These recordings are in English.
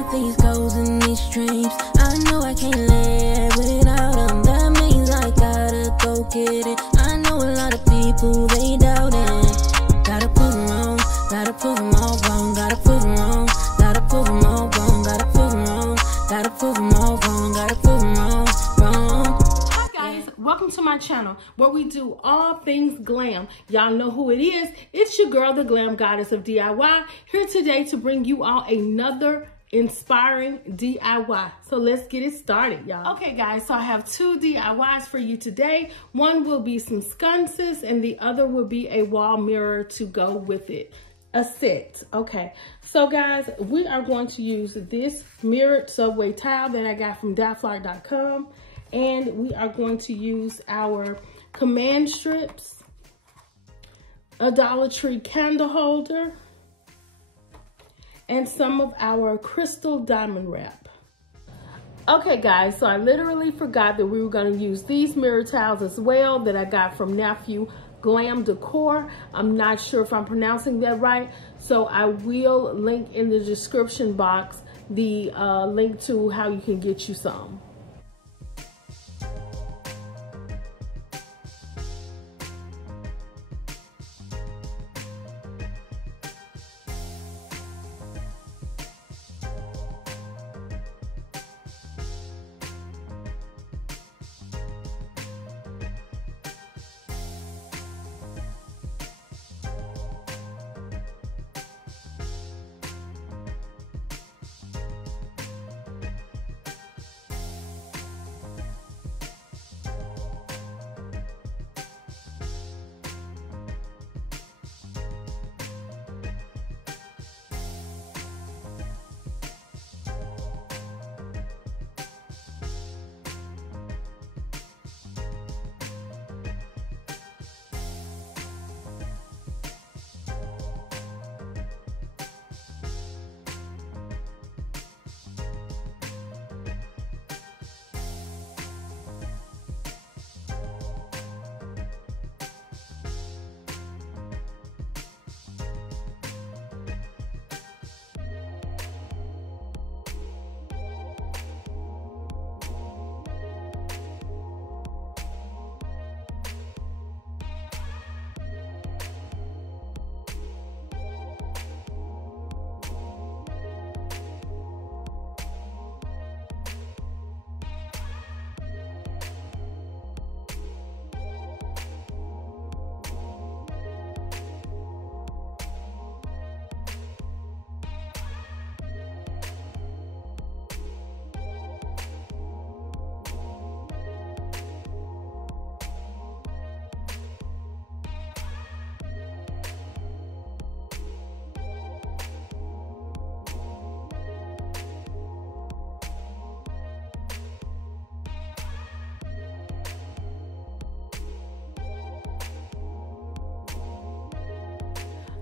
got these goals and these dreams. I know I can't live without them. That means I gotta go get it. I know a lot of people, they doubt it. Gotta prove them wrong, gotta prove them all wrong. Gotta prove them wrong, gotta prove them all wrong. Gotta prove them wrong, gotta prove them all wrong. Gotta prove them wrong, wrong. Hi guys, welcome to my channel where we do all things glam. Y'all know who it is. It's your girl, the Glam Goddess of DIY, here today to bring you all another inspiring DIY. So let's get it started, y'all. Okay guys, so I have two DIYs for you today. One will be some sconces and the other will be a wall mirror to go with it. A set. Okay, so guys, we are going to use this mirrored subway tile that I got from dotflock.com, and we are going to use our command strips, a Dollar Tree candle holder, and some of our crystal diamond wrap. Okay guys, so I literally forgot that we were going to use these mirror tiles as well that I got from nephew Glam Decor. I'm not sure if I'm pronouncing that right, so I will link in the description box the link to how you can get you some.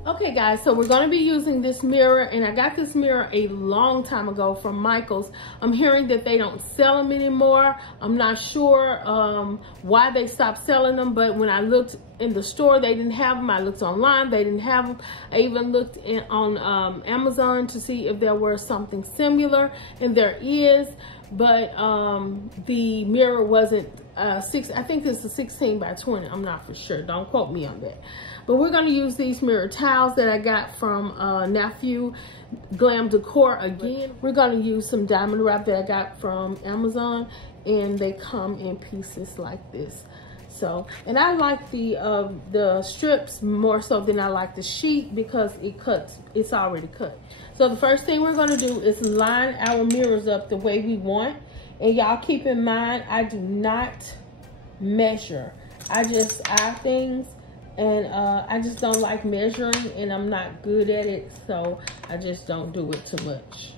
Okay guys, so we're going to be using this mirror, and I got this mirror a long time ago from Michael's. I'm hearing that they don't sell them anymore. I'm not sure why they stopped selling them, but when I looked in the store, they didn't have them. I looked online, they didn't have them. I even looked on Amazon to see if there were something similar, and there is, but the mirror wasn't I think it's a 16 by 20. I'm not for sure. Don't quote me on that. But we're going to use these mirror tiles that I got from nephew Glam Decor again. We're going to use some diamond wrap that I got from Amazon, and they come in pieces like this. So, and I like the strips more so than I like the sheet because it cuts. It's already cut. So the first thing we're going to do is line our mirrors up the way we want. And y'all keep in mind, I do not measure. I just eye things, and I just don't like measuring, and I'm not good at it, so I just don't do it too much.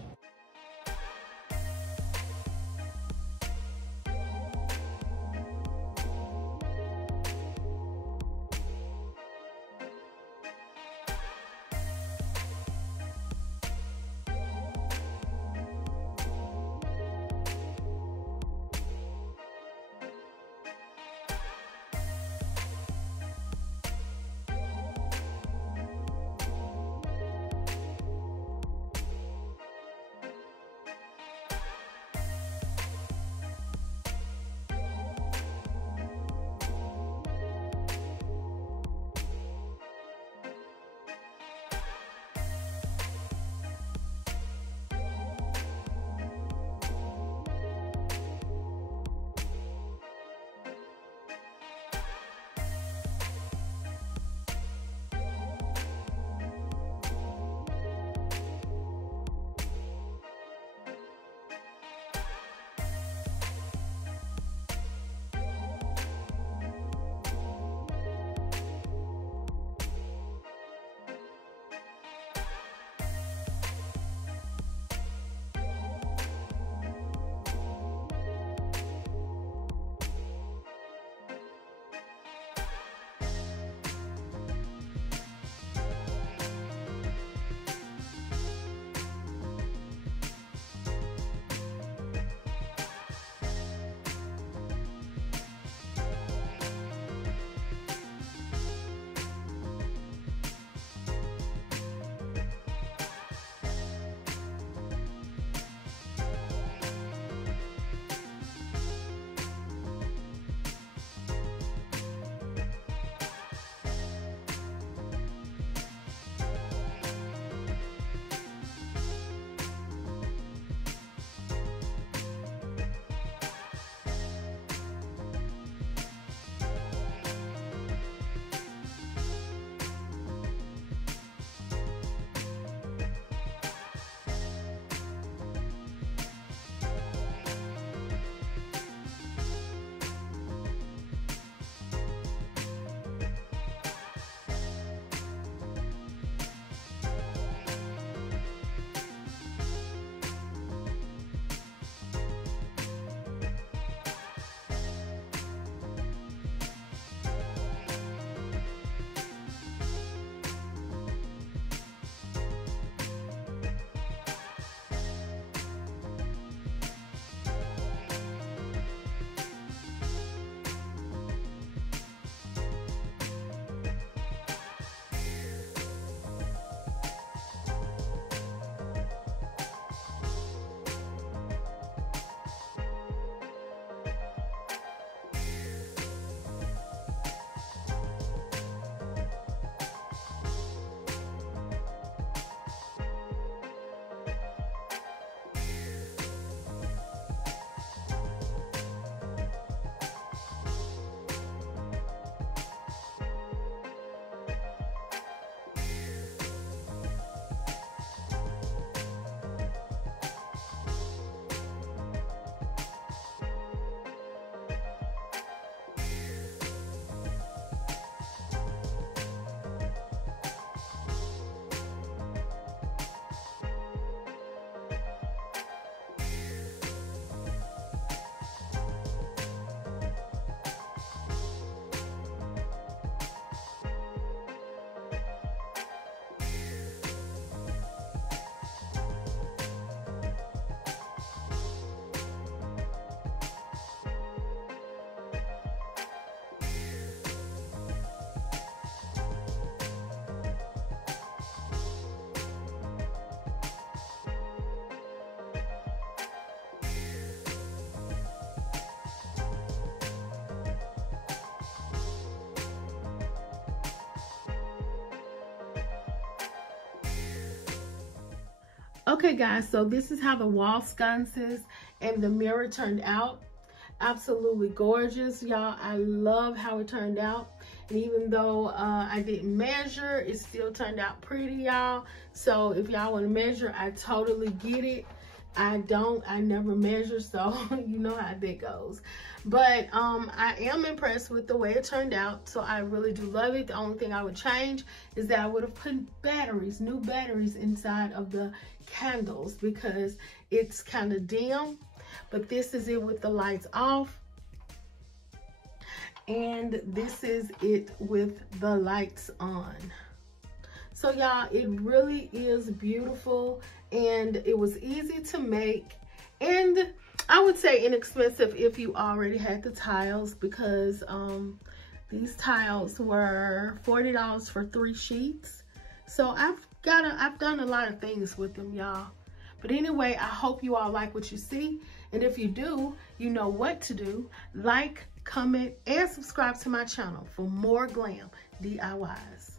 Okay guys, so this is how the wall sconces and the mirror turned out. Absolutely gorgeous, y'all. I love how it turned out. And even though I didn't measure, it still turned out pretty, y'all. So if y'all want to measure, I totally get it. I never measure, so you know how that goes. But I am impressed with the way it turned out, so I really do love it. The only thing I would change is that I would have put new batteries inside of the candles because it's kind of dim. But this is it with the lights off, and this is it with the lights on. So y'all, it really is beautiful, and it was easy to make, and I would say inexpensive if you already had the tiles, because these tiles were $40 for 3 sheets. So I've done a lot of things with them, y'all. But anyway, I hope you all like what you see, and if you do, you know what to do. Like, comment, and subscribe to my channel for more glam DIYs.